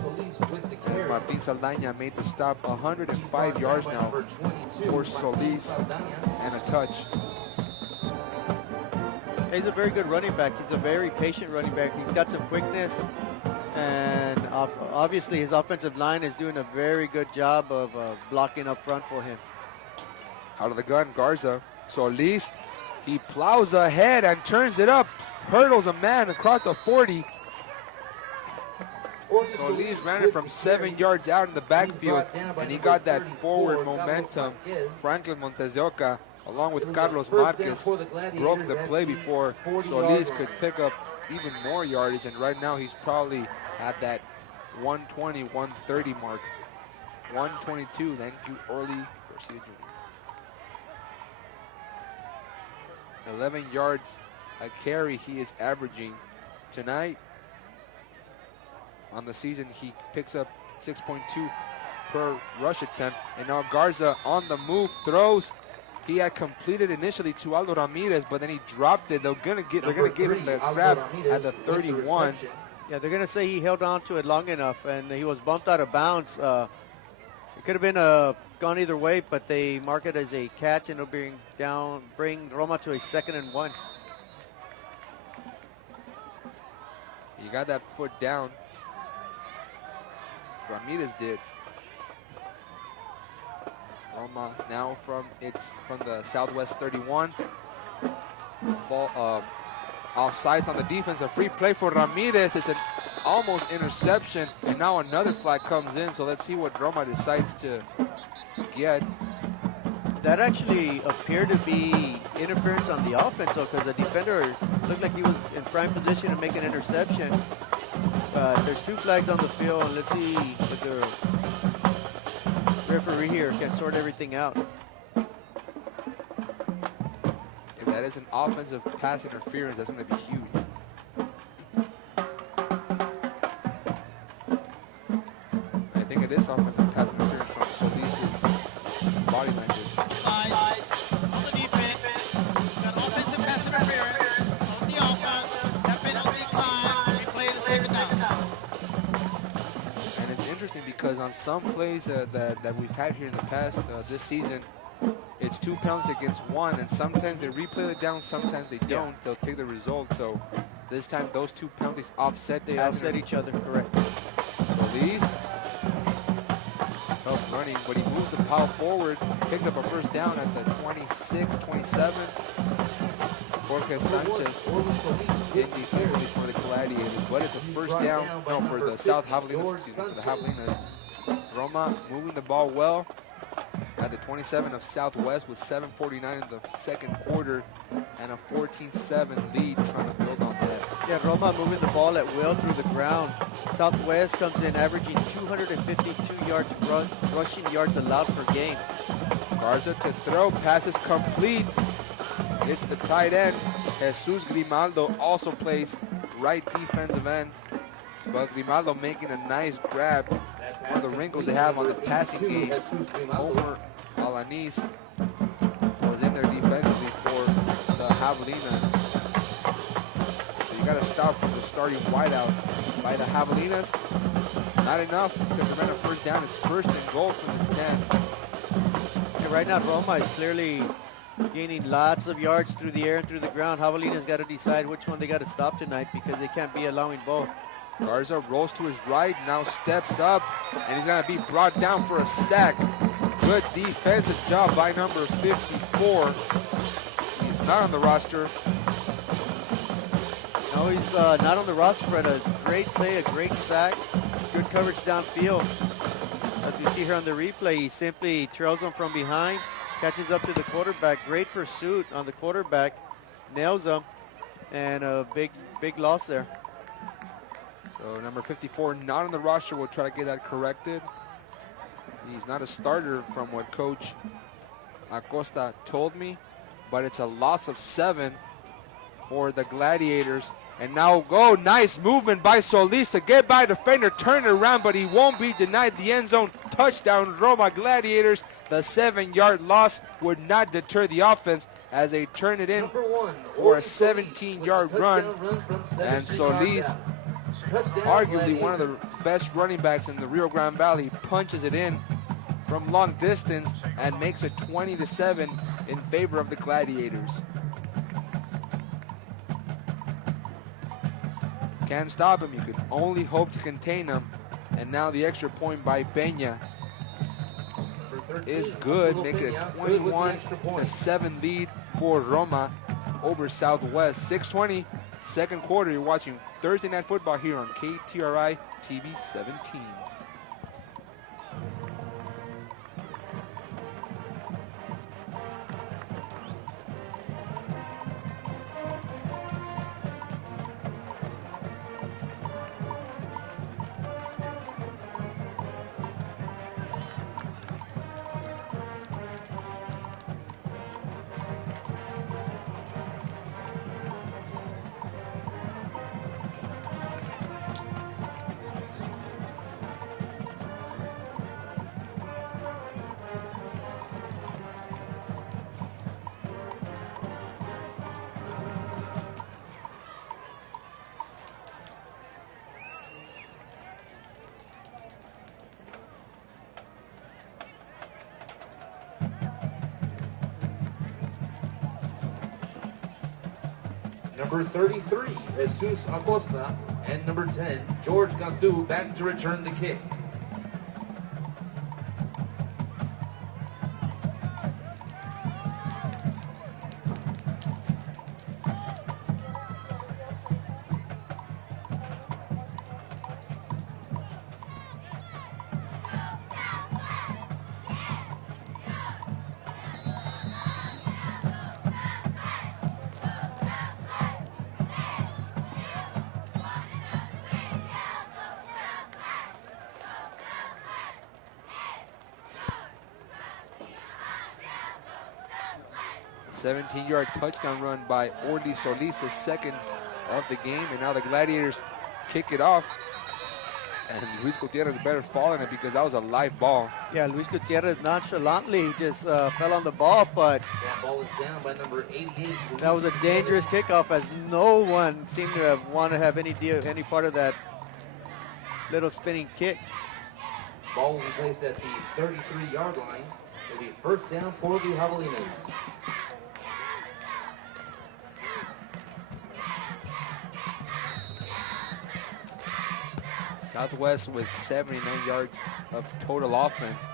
As Martin Saldaña made the stop. 105 yards now for Solis and a touch. He's a very good running back. He's a very patient running back. He's got some quickness, and obviously his offensive line is doing a very good job of blocking up front for him. Out of the gun, Garza. Solis, he plows ahead and turns it up. Hurdles a man across the 40. Solis ran it from 7 yards out in the backfield, and he got that forward momentum. Franklin Montes de Oca, along with Carlos Marquez, broke the play before Solis could pick up even more yardage, and right now he's probably at that 120, 130 mark. 122, thank you, Orly Garcia Jr. 11 yards a carry he is averaging tonight. On the season, he picks up 6.2 per rush attempt. And now Garza on the move, throws. He had completed initially to Aldo Ramirez, but then he dropped it. They're gonna give him the grab at the 31. Yeah, they're gonna say he held on to it long enough, and he was bumped out of bounds. It could have been gone either way, but they mark it as a catch, and it'll bring Roma to a 2nd and 1. He got that foot down. Ramirez did. Roma now from the Southwest 31. Offsides on the defense. A free play for Ramirez. It's an almost interception, and now another flag comes in. So let's see what Roma decides to get. That actually appeared to be interference on the offense, though, because the defender looked like he was in prime position to make an interception. There's 2 flags on the field, and let's see if the referee here can sort everything out. If that is an offensive pass interference, that's going to be huge. I think it is offensive pass interference from Solis's body language. Side on the defense. Got offensive pass interference on the offense. That penalty time. They play the 2nd down. And it's interesting because on some plays that we've had here in the past this season, it's 2 penalties against 1, and sometimes they replay it down, sometimes they don't. They'll take the result. So this time those 2 penalties offset. They offset each other, correct. Solis, tough running, but he moves the pile forward, picks up a first down at the 26, 27. Jorge Sanchez in defensively for the Gladiators, but it's a first down, no, for the South Javelinas, excuse me, for the Javelinas. Roma moving the ball well at the 27 of Southwest with 7:49 in the 2nd quarter and a 14-7 lead, trying to build on that. Yeah, Roma moving the ball at will through the ground. Southwest comes in averaging 252 yards rushing yards allowed per game. Garza to throw, passes complete. It's the tight end. Jesus Grimaldo also plays right defensive end, but Grimaldo making a nice grab. One of the wrinkles they have on the passing game. Homer Alanis was in there defensively for the Javelinas. So you got to stop from the starting wideout by the Javelinas. Not enough to prevent a first down. It's 1st and goal from the 10. And right now, Roma is clearly gaining lots of yards through the air and through the ground. Javelinas got to decide which one they got to stop tonight, because they can't be allowing both. Garza rolls to his right, now steps up, and he's going to be brought down for a sack. Good defensive job by number 54. He's not on the roster. No, he's not on the roster, but a great play, a great sack, good coverage downfield. As we see here on the replay, he simply trails him from behind, catches up to the quarterback. Great pursuit on the quarterback, nails him, and a big loss there. So number 54 not on the roster. We'll try to get that corrected. He's not a starter from what Coach Acosta told me, but it's a loss of 7 for the Gladiators. And now go, nice movement by Solis to get by defender, turn it around, but he won't be denied the end zone. Touchdown, Roma Gladiators. The 7-yard loss would not deter the offense as they turn it in for a 17-yard run. And Solis, arguably one of the best running backs in the Rio Grande Valley, punches it in from long distance and makes it 20-7 in favor of the Gladiators. Can't stop him. You can only hope to contain him. And now the extra point by Peña is good, making it a 21-7 lead for Roma over Southwest. 6:20, second quarter. You're watching Thursday Night Football here on KTRI TV 17. Number 33, Jesus Acosta, and number 10, George Gantu, back to return the kick. A 17-yard touchdown run by Orly Solis, the second of the game. And now the Gladiators kick it off. And Luis Gutierrez better fall in it because that was a live ball. Yeah, Luis Gutierrez nonchalantly just fell on the ball, but That ball is down by number 88. that was a dangerous kickoff as no one seemed to want to have any part of that little spinning kick. Ball will be placed at the 33-yard line. It'll be first down for the Javelinas. Southwest with 79 yards of total offense.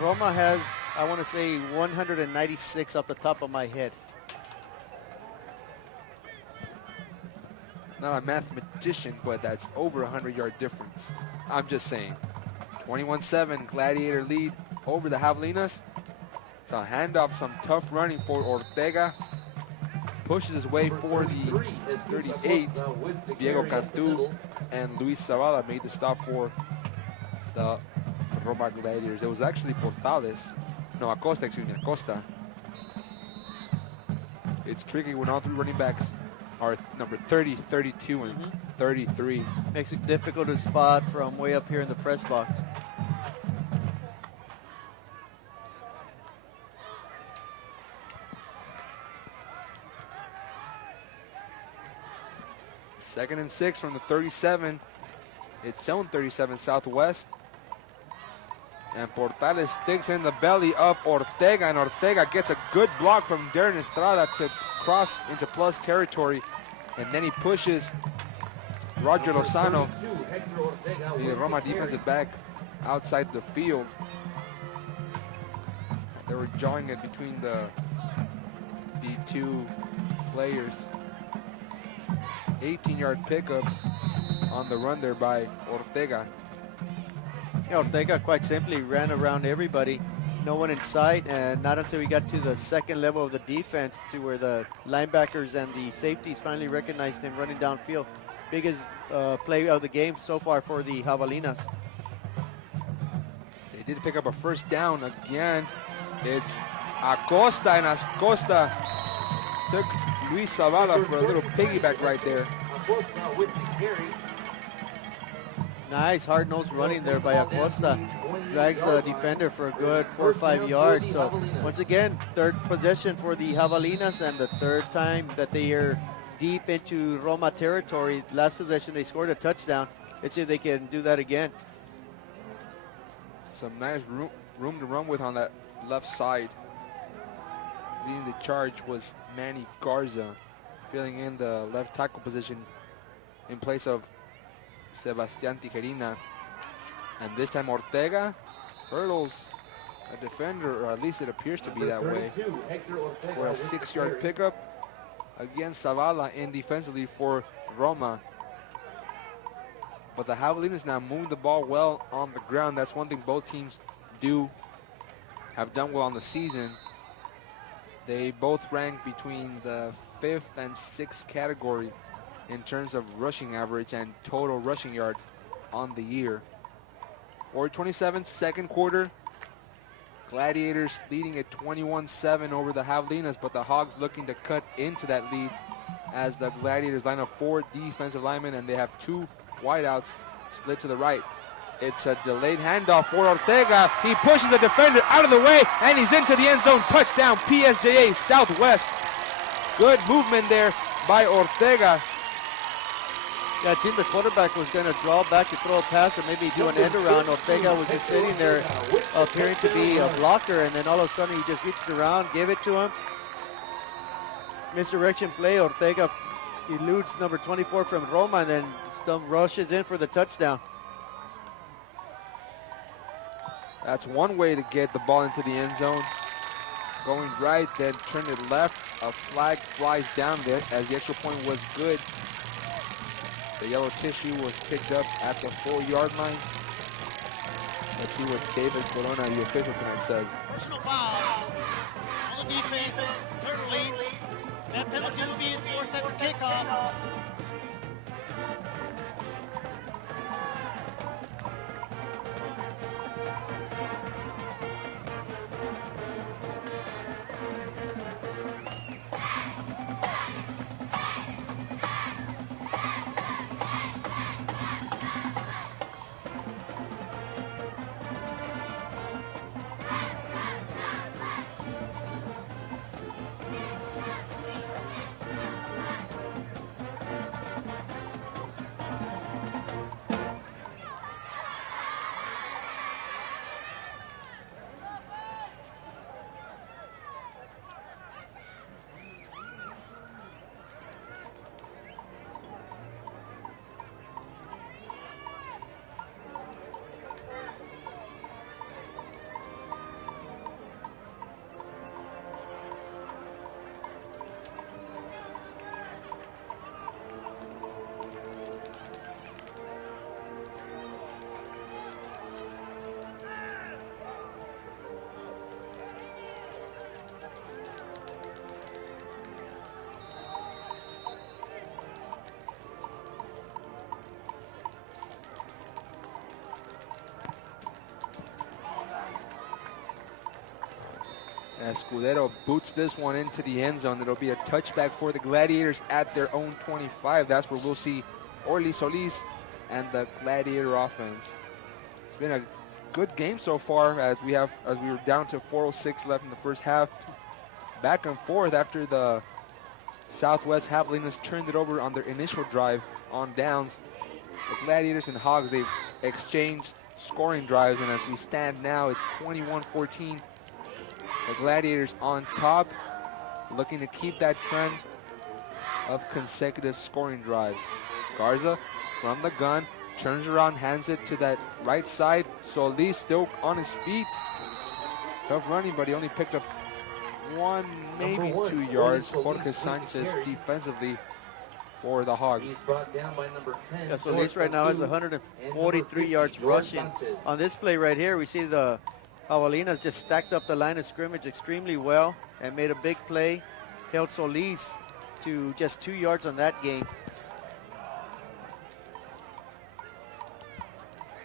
Roma has, I want to say, 196 off the top of my head. Not a mathematician, but that's over 100-yard difference. I'm just saying. 21-7, Gladiator lead over the Javelinas. It's a handoff, some tough running for Ortega. Pushes his way for the 38. Diego Cantu and Luis Zavala made the stop for the Roma Gladiators. It was actually Portales. No, Acosta, excuse me, Acosta. It's tricky when all three running backs are number 30, 32, and 33. Makes it difficult to spot from way up here in the press box. Second and 6 from the 37. It's zone 37 Southwest. And Portales sticks in the belly of Ortega, and Ortega gets a good block from Darren Estrada to cross into plus territory. And then he pushes Roger Lozano, the Roma defensive back, outside the field. They were jawing it between the two players. 18-yard pickup on the run there by Ortega. Yeah, Ortega quite simply ran around everybody. No one in sight, and not until we got to the second level of the defense to where the linebackers and the safeties finally recognized him running downfield. Biggest play of the game so far for the Javelinas. They did pick up a first down again. It's Acosta, and Acosta took Luis Zavala for a little piggyback right there. Acosta with the carry. Nice hard-nosed running there by Acosta. Drags the defender for a good 4 or 5 yards. So once again, third possession for the Javelinas and the third time that they are deep into Roma territory. Last possession, they scored a touchdown. Let's see if they can do that again. Some nice room to run with on that left side. Leading the charge was Manny Garza, filling in the left tackle position in place of Sebastian Tijerina. And this time Ortega hurdles a defender, or at least it appears to be that way, for a 6-yard pickup against Zavala in defensively for Roma. But the Javelinas now moving the ball well on the ground. That's one thing both teams have done well on the season. They both rank between the 5th and 6th category in terms of rushing average and total rushing yards on the year. 4:27, second quarter. Gladiators leading at 21-7 over the Javelinas, but the Hogs looking to cut into that lead as the Gladiators line up 4 defensive linemen, and they have 2 wideouts split to the right. It's a delayed handoff for Ortega. He pushes a defender out of the way, and he's into the end zone. Touchdown, PSJA Southwest. Good movement there by Ortega. Yeah, it seemed the quarterback was going to draw back to throw a pass or maybe do an end around. Ortega was just sitting there appearing to be a blocker, and then all of a sudden he just reached around, gave it to him. Misdirection play. Ortega eludes number 24 from Roma, and then Stump rushes in for the touchdown. That's one way to get the ball into the end zone. Going right, then turn it left. A flag flies down there as the extra point was good. The yellow tissue was picked up at the 4-yard line. Let's see what David Corona, the official tonight, says. Personal foul on the defense, turn lead. That penalty will be enforced at the kickoff. Escudero boots this one into the end zone. It'll be a touchback for the Gladiators at their own 25. That's where we'll see Orly Solis and the Gladiator offense. It's been a good game so far as we were down to 4:06 left in the first half. Back and forth after the Southwest Javelinas turned it over on their initial drive on downs. The Gladiators and Hogs, they've exchanged scoring drives, and as we stand now, it's 21-14. The Gladiators on top, looking to keep that trend of consecutive scoring drives. Garza from the gun, turns around, hands it to that right side. Solis still on his feet. Tough running, but he only picked up 1, maybe 2 yards. Jorge Sanchez defensively for the Hogs. He's brought down by number 10. Yeah, Solis right now has 143 yards rushing. On this play right here, we see the Javelinas just stacked up the line of scrimmage extremely well and made a big play. Held Solis to just 2 yards on that game.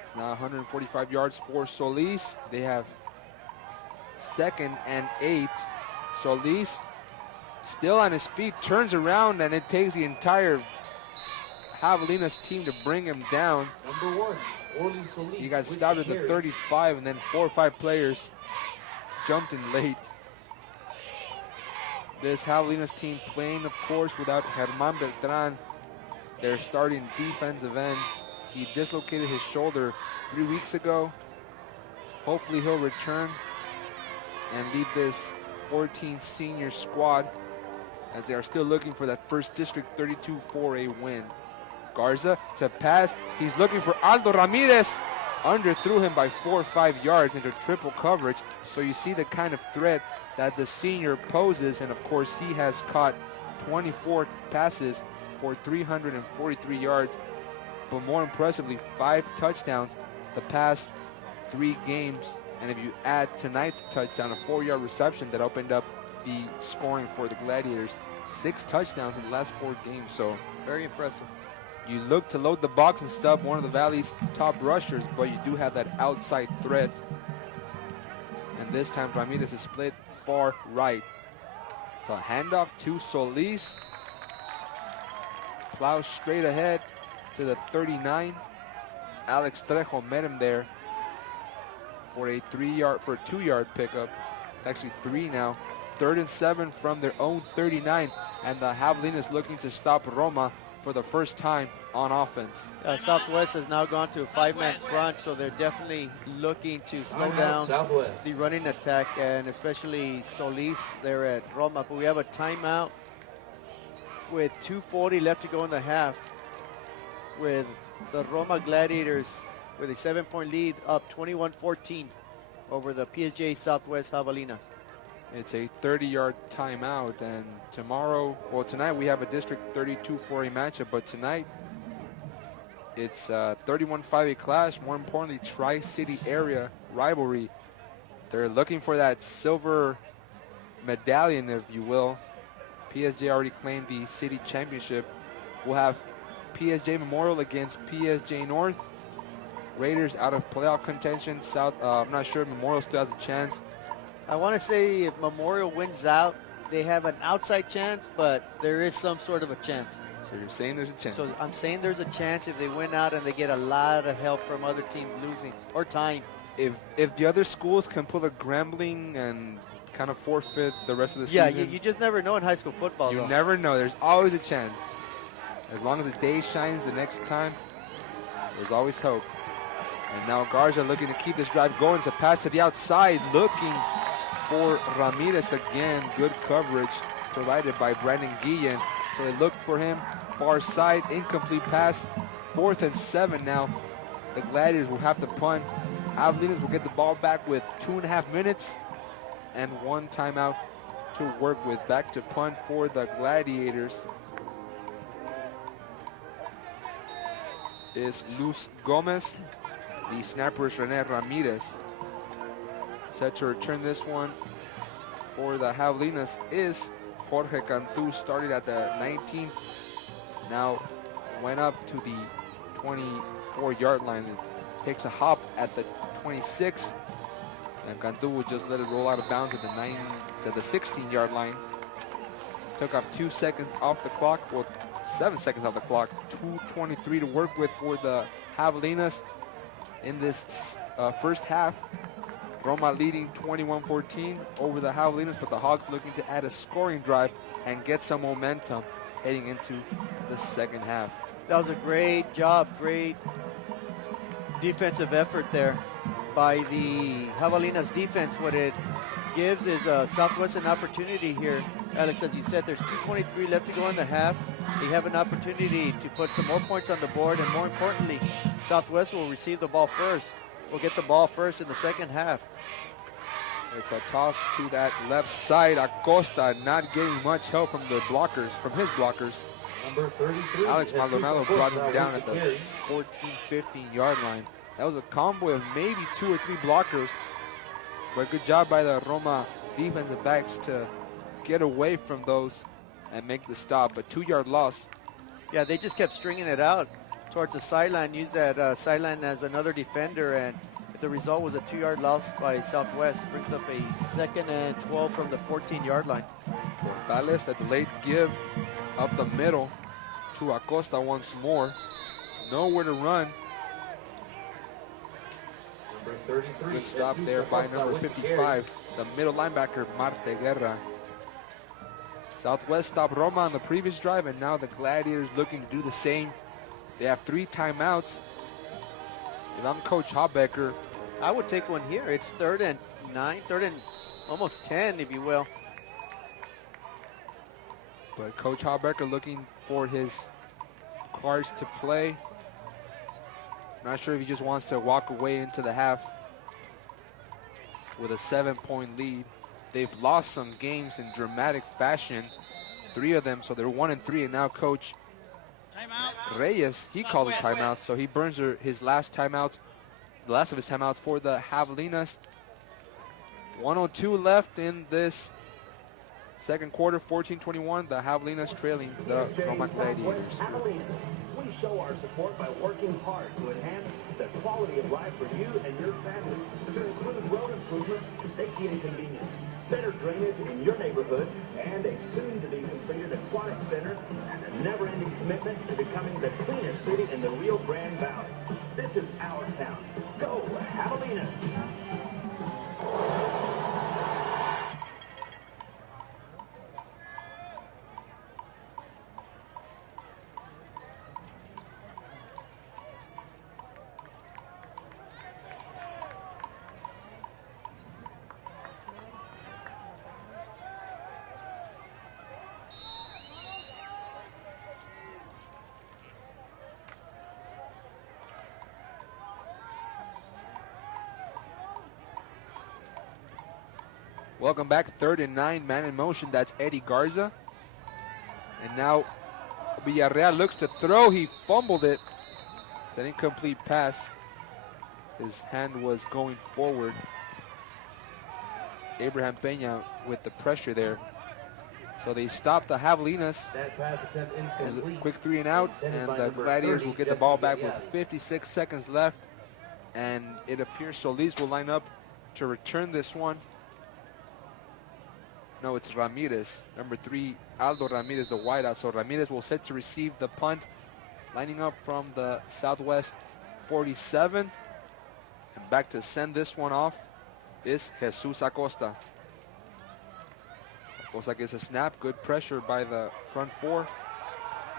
It's now 145 yards for Solis. They have 2nd and 8. Solis Still on his feet, turns around, and it takes the entire Javelinas team to bring him down. Number 1, Orly Solis. He got with stopped at the carry. 35, and then 4 or 5 players jumped in late. This Javelinas team playing, of course, without Germán Beltrán, their starting defensive end. He dislocated his shoulder 3 weeks ago. Hopefully he'll return and lead this 14 senior squad as they are still looking for that first District 32 4A win. Garza to pass. He's looking for Aldo Ramirez. Underthrew him by 4 or 5 yards into triple coverage. So you see the kind of threat that the senior poses. And of course, he has caught 24 passes for 343 yards. But more impressively, 5 touchdowns the past 3 games. And if you add tonight's touchdown, a 4-yard reception that opened up the scoring for the Gladiators, 6 touchdowns in the last 4 games. So Very impressive. you look to load the box and stop one of the Valley's top rushers, but you do have that outside threat. And this time Ramirez is split far right. It's a handoff to Solis. Plows straight ahead to the 39. Alex Trejo met him there for a 2-yard pickup. It's actually 3 now. 3rd and 7 from their own 39, and the Javelinas looking to stop Roma for the first time on offense. Southwest has now gone to a 5-man front, so they're definitely looking to slow down Southwest. the running attack, and especially Solis there at Roma. But we have a timeout with 2:40 left to go in the half, with the Roma Gladiators with a 7-point lead, up 21-14 over the PSJA Southwest Javelinas. It's a 30-yard timeout, and tonight we have a District 32 4A matchup, but tonight it's 31 5A clash. More importantly, Tri-City area rivalry. They're looking for that silver medallion, if you will. PSJ already claimed the city championship. We'll have PSJ Memorial against PSJ North. Raiders out of playoff contention. I'm not sure if Memorial still has a chance. I want to say if Memorial wins out, they have an outside chance, but there is some sort of a chance. So you're saying there's a chance? So I'm saying there's a chance if they win out and they get a lot of help from other teams losing or tying. If the other schools can pull a Grambling and kind of forfeit the rest of the Yeah, season. you just never know in high school football. You though. never know. There's always a chance. As long as the day shines the next time, there's always hope. And now Garza looking to keep this drive going. It's a pass to the outside, looking for Ramirez again. Good coverage provided by Brandon Guillen. So they look for him. Far side, incomplete pass. 4th and 7 now. The Gladiators will have to punt. Javelinas will get the ball back with 2.5 minutes and 1 timeout to work with. Back to punt for the Gladiators is Luz Gomez. The snapper is Rene Ramirez. Set to return this one for the Javelinas is Jorge Cantu. Started at the 19, now went up to the 24-yard line. It takes a hop at the 26, and Cantu will just let it roll out of bounds at the 16-yard line. Took off 2 seconds off the clock, well, 7 seconds off the clock. 2:23 to work with for the Javelinas in this first half. Roma leading 21-14 over the Javelinas, but the Hogs looking to add a scoring drive and get some momentum heading into the second half. That was a great job, great defensive effort there by the Javelinas defense. What it gives is Southwest an opportunity here. Alex, as you said, there's 2:23 left to go in the half. They have an opportunity to put some more points on the board, and more importantly, Southwest will receive the ball first. Will get the ball first in the second half. It's a toss to that left side. Acosta not getting much help from the blockers, from his blockers. Number 33. Alex Maldonado brought him down at the carry. 14-15-yard line. That was a convoy of maybe 2 or 3 blockers, but good job by the Roma defensive backs to get away from those and make the stop. A 2-yard loss. Yeah, they just kept stringing it out towards the sideline, use that sideline as another defender, and if the result was a 2-yard loss by Southwest. Brings up a 2nd and 12 from the 14-yard line. Portales, that delayed give up the middle to Acosta once more. Nowhere to run. Number 33. Good stop there by number 55, the middle linebacker, Marte Guerra. Southwest stopped Roma on the previous drive, and now the Gladiators looking to do the same. They have 3 timeouts. If I'm Coach Habecker, I would take one here. It's 3rd and 9, 3rd and almost 10, if you will. but Coach Habecker looking for his cards to play. Not sure if he just wants to walk away into the half with a 7-point lead. They've lost some games in dramatic fashion, 3 of them, so they're 1-3, and now Coach Reyes, he calls a timeout, so he burns his last timeouts, the last of his timeouts for the Javelinas. 1:02 left in this second quarter, 14-21, the Javelinas trailing the Roma Gladiators. We show our support by working hard to enhance the quality of life for you and your family, to include road improvements, safety and convenience, better drainage in your neighborhood, and a soon-to-be-completed aquatic center, and a never-ending commitment to becoming the cleanest city in the Rio Grande Valley. This is our town. Go, Javelinas! Welcome back, 3rd and 9, man in motion. That's Eddie Garza. And now Villarreal looks to throw. He fumbled it. It's an incomplete pass. His hand was going forward. Abraham Peña with the pressure there. So they stop the Javelinas. That pass attempt It was a incomplete. quick 3 and out, and the Gladiators will get the ball back with 56 seconds left. And it appears Solis will line up to return this one. No, it's Ramirez, number 3, Aldo Ramirez, the wideout. So Ramirez will set to receive the punt, lining up from the Southwest 47. And back to send this one off is Jesus Acosta. Acosta gets a snap, good pressure by the front 4.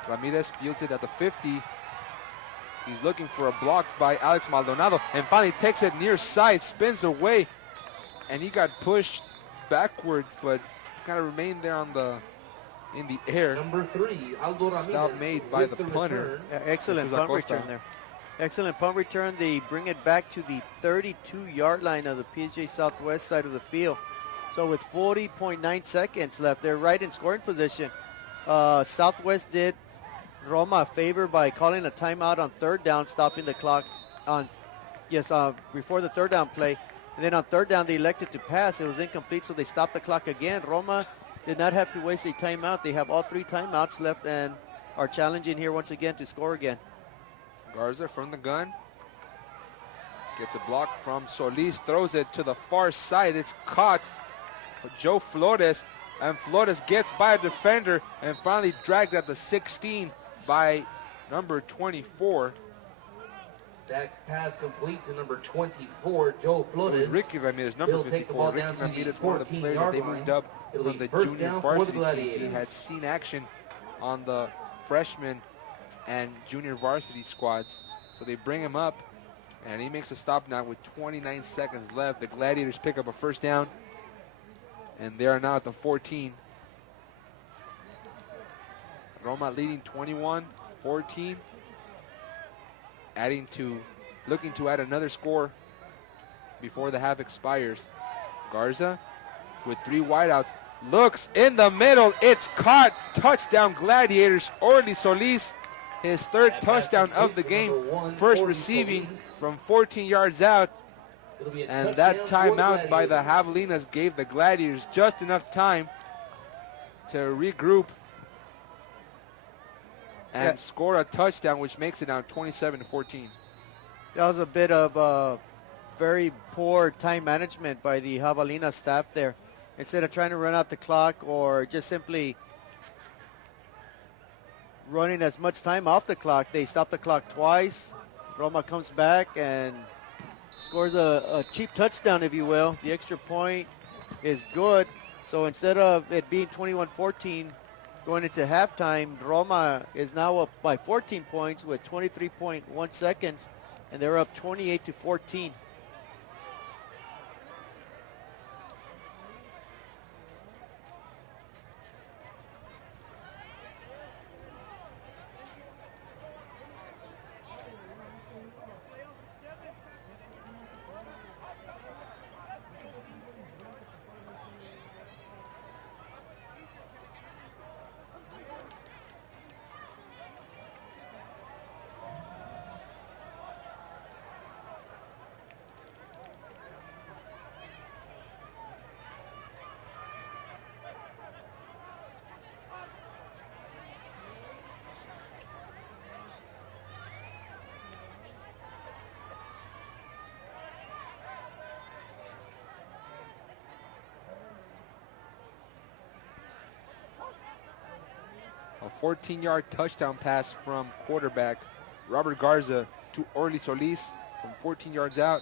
Ramirez fields it at the 50. He's looking for a block by Alex Maldonado, and finally takes it near side, spins away, and he got pushed backwards, but kind of remained there in the air. Number 3, Aldo Ramirez. Stop made by the punter. Yeah, excellent punt return there. Excellent punt return. They bring it back to the 32-yard line of the PSJA Southwest side of the field. So with 40.9 seconds left, they're right in scoring position. Southwest did Roma a favor by calling a timeout on 3rd down, stopping the clock before the 3rd down play. And then on 3rd down, they elected to pass. It was incomplete, so they stopped the clock again. Roma did not have to waste a timeout. They have all 3 timeouts left and are challenging here once again to score again. Garza from the gun. Gets a block from Solis, throws it to the far side. It's caught by Joe Flores, and Flores gets by a defender and finally dragged at the 16 by number 24. That pass complete to number 24, Joe It Flores. was Ricky Ramirez, number He'll take the ball 54. down Ricky to the Ramirez, one of the players that they 14-yard moved up line. from the It'll be junior first down for the varsity team. He Gladiators. had seen action on the freshman and junior varsity squads. So they bring him up, and he makes a stop now with 29 seconds left. The Gladiators pick up a first down, and they are now at the 14. Roma leading 21-14. Looking to add another score before the half expires. Garza with 3 wideouts. Looks in the middle. It's caught. Touchdown Gladiators. Orly Solis, his 3rd touchdown of the game. First receiving from 14 yards out. And that timeout by the Javelinas gave the Gladiators just enough time to regroup and score a touchdown, which makes it now 27-14. That was a bit of very poor time management by the Javelinas staff there. Instead of trying to run out the clock or just simply running as much time off the clock, they stop the clock twice. Roma comes back and scores a cheap touchdown, if you will. The extra point is good. So instead of it being 21-14 going into halftime, Roma is now up by 14 points with 23.1 seconds, and they're up 28-14. A 14-yard touchdown pass from quarterback Robert Garza to Orly Solis from 14 yards out.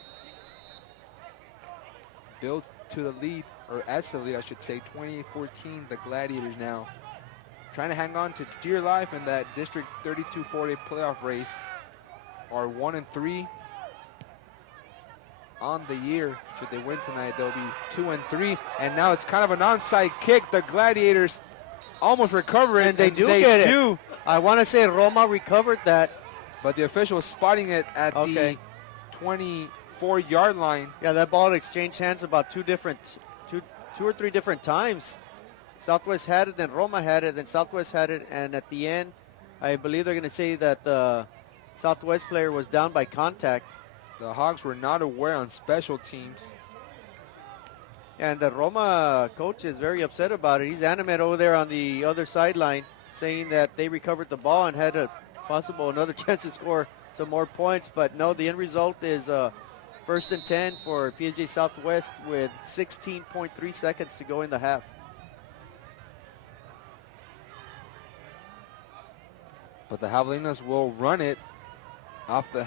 Built to the lead, or as the lead, I should say, 28-14. The Gladiators now trying to hang on to dear life in that District 32-40 playoff race. Are 1-3 on the year. Should they win tonight, they'll be 2-3. And now it's kind of an onside kick. The Gladiators almost recover it. And they do get it. I want to say Roma recovered that. But the official was spotting it at the 24-yard line. Yeah, that ball exchanged hands about two or three different times. Southwest had it, then Roma had it, then Southwest had it, and at the end, I believe they're going to say that the Southwest player was down by contact. The Hogs were not aware on special teams. And the Roma coach is very upset about it. He's animated over there on the other sideline, saying that they recovered the ball and had a possible another chance to score some more points. But no, the end result is 1st and 10 for PSJ Southwest with 16.3 seconds to go in the half. But the Javelinas will run it off the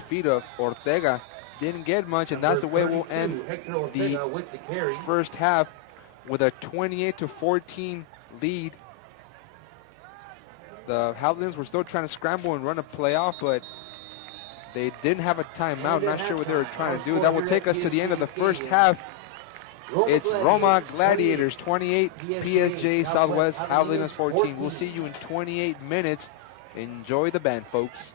feet of Ortega. Didn't get much, and that's the way we'll end the first half with a 28-14 lead. The Javelinas were still trying to scramble and run a playoff, but they didn't have a timeout. Not sure what they were trying to do. That will take us to the end of the first half. It's Roma Gladiators 28, PSJ Southwest Javelinas 14. We'll see you in 28 minutes. Enjoy the band, folks.